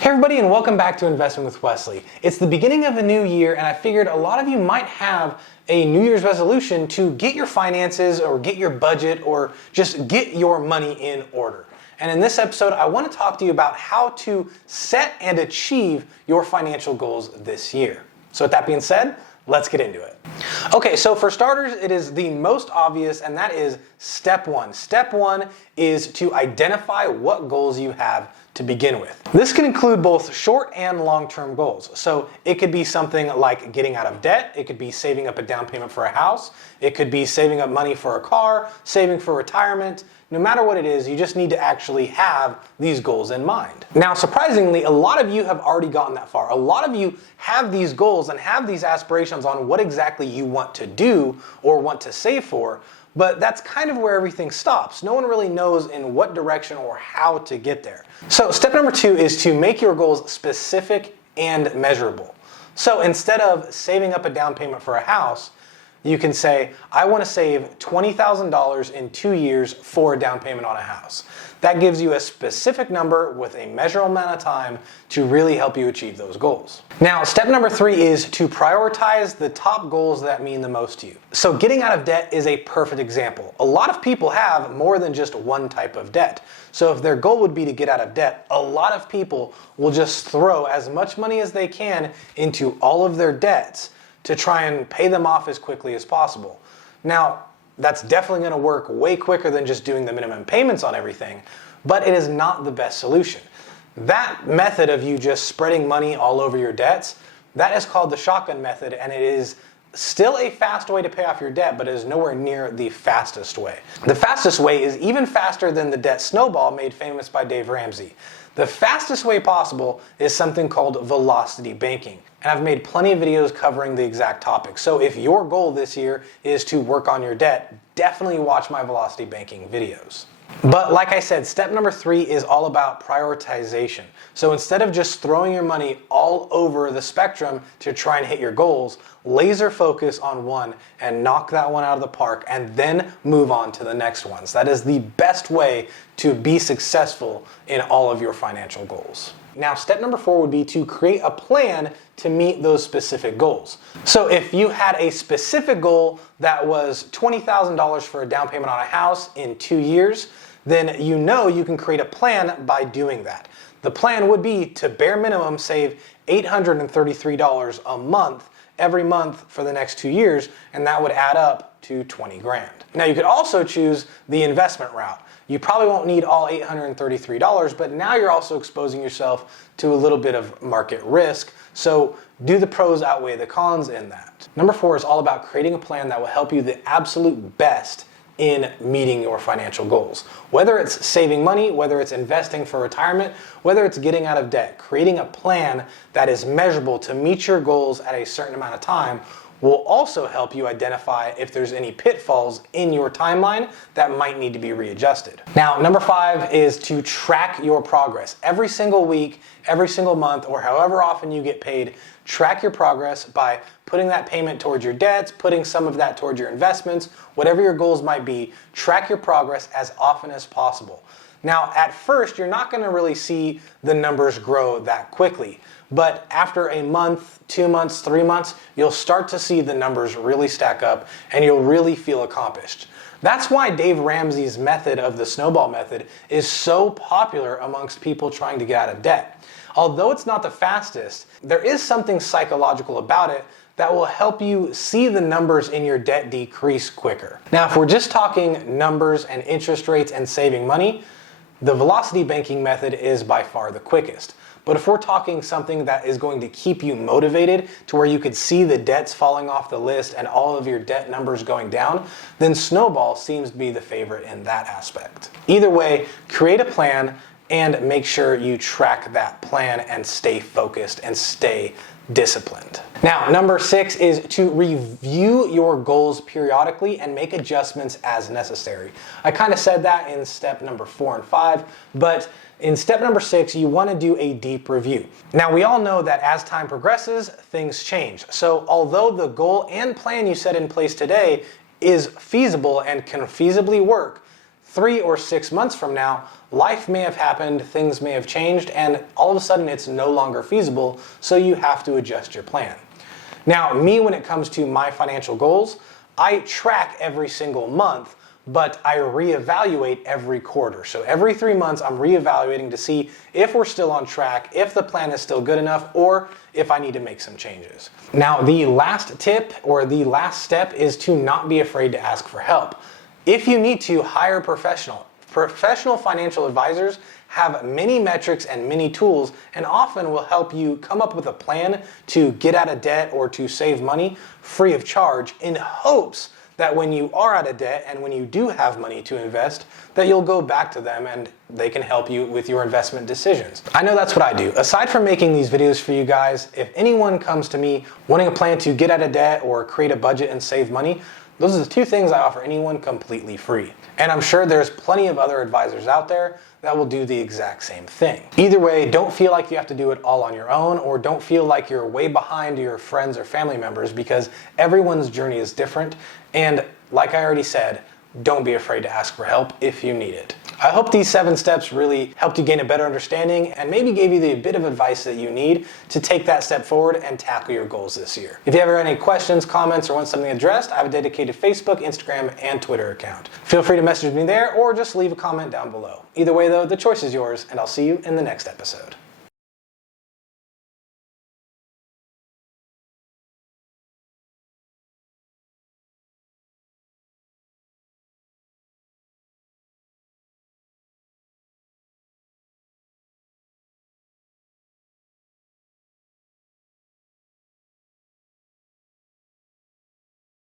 Hey everybody, and welcome back to Investing with Wesley. It's the beginning of a new year, and I figured a lot of you might have a New Year's resolution to get your finances or get your budget or just get your money in order. And in this episode, I want to talk to you about how to set and achieve your financial goals this year. So with that being said, let's get into it. Okay, so for starters, it is the most obvious, and that is step one. Step one is to identify what goals you have to begin with. This can include both short and long-term goals. So it could be something like getting out of debt. It could be saving up a down payment for a house. It could be saving up money for a car, saving for retirement. No matter what it is, you just need to actually have these goals in mind. Now, surprisingly, a lot of you have already gotten that far. A lot of you have these goals and have these aspirations on what exactly you want to do or want to save for, but that's kind of where everything stops. No one really knows in what direction or how to get there. So step number two is to make your goals specific and measurable. So instead of saving up a down payment for a house, you can say, I want to save $20,000 in 2 years for a down payment on a house. That gives you a specific number with a measurable amount of time to really help you achieve those goals. Now, step number three is to prioritize the top goals that mean the most to you. So getting out of debt is a perfect example. A lot of people have more than just one type of debt. So if their goal would be to get out of debt, a lot of people will just throw as much money as they can into all of their debts to try and pay them off as quickly as possible. Now, that's definitely going to work way quicker than just doing the minimum payments on everything, but it is not the best solution. That method of you just spreading money all over your debts, that is called the shotgun method, and it is still a fast way to pay off your debt, but it is nowhere near the fastest way. The fastest way is even faster than the debt snowball made famous by Dave Ramsey. The fastest way possible is something called velocity banking. And I've made plenty of videos covering the exact topic. So if your goal this year is to work on your debt, definitely watch my velocity banking videos. But like I said, step number three is all about prioritization. So instead of just throwing your money all over the spectrum to try and hit your goals, laser focus on one and knock that one out of the park and then move on to the next ones. That is the best way to be successful in all of your financial goals. Now, step number four would be to create a plan to meet those specific goals. So if you had a specific goal that was $20,000 for a down payment on a house in 2 years, then you know you can create a plan by doing that. The plan would be to bare minimum save $833 a month every month for the next 2 years, and that would add up to 20 grand. Now you could also choose the investment route. You probably won't need all $833, but now you're also exposing yourself to a little bit of market risk. So do the pros outweigh the cons in that? Number four is all about creating a plan that will help you the absolute best in meeting your financial goals. Whether it's saving money, whether it's investing for retirement, whether it's getting out of debt, creating a plan that is measurable to meet your goals at a certain amount of time will also help you identify if there's any pitfalls in your timeline that might need to be readjusted. Now, number five is to track your progress. Every single week, every single month, or however often you get paid, track your progress by putting that payment towards your debts, putting some of that towards your investments, whatever your goals might be, track your progress as often as possible. Now, at first, you're not going to really see the numbers grow that quickly, but after a month, 2 months, 3 months, you'll start to see the numbers really stack up and you'll really feel accomplished. That's why Dave Ramsey's method of the snowball method is so popular amongst people trying to get out of debt. Although it's not the fastest, there is something psychological about it that will help you see the numbers in your debt decrease quicker. Now, if we're just talking numbers and interest rates and saving money, the velocity banking method is by far the quickest. But if we're talking something that is going to keep you motivated to where you could see the debts falling off the list and all of your debt numbers going down, then Snowball seems to be the favorite in that aspect. Either way, create a plan and make sure you track that plan and stay focused and stay disciplined. Now, number six is to review your goals periodically and make adjustments as necessary. I kind of said that in step number 4 and 5, but in step number 6, you want to do a deep review. Now, we all know that as time progresses, things change. So although the goal and plan you set in place today is feasible and can feasibly work, 3 or 6 months from now life may have happened, things may have changed, and all of a sudden it's no longer feasible, so you have to adjust your plan. Now, me, when it comes to my financial goals, I track every single month, but I reevaluate every quarter. So every 3 months, I'm reevaluating to see if we're still on track, if the plan is still good enough, or if I need to make some changes. Now, the last tip or the last step is to not be afraid to ask for help. If you need to, hire a professional. Professional financial advisors have many metrics and many tools, and often will help you come up with a plan to get out of debt or to save money free of charge, in hopes that when you are out of debt and when you do have money to invest, that you'll go back to them and they can help you with your investment decisions. I know that's what I do. Aside from making these videos for you guys, if anyone comes to me wanting a plan to get out of debt or create a budget and save money, those are the two things I offer anyone completely free. And I'm sure there's plenty of other advisors out there that will do the exact same thing. Either way, don't feel like you have to do it all on your own, or don't feel like you're way behind your friends or family members, because everyone's journey is different. And like I already said, don't be afraid to ask for help if you need it. I hope these 7 steps really helped you gain a better understanding and maybe gave you the bit of advice that you need to take that step forward and tackle your goals this year. If you ever have any questions, comments, or want something addressed, I have a dedicated Facebook, Instagram, and Twitter account. Feel free to message me there or just leave a comment down below. Either way though, the choice is yours, and I'll see you in the next episode.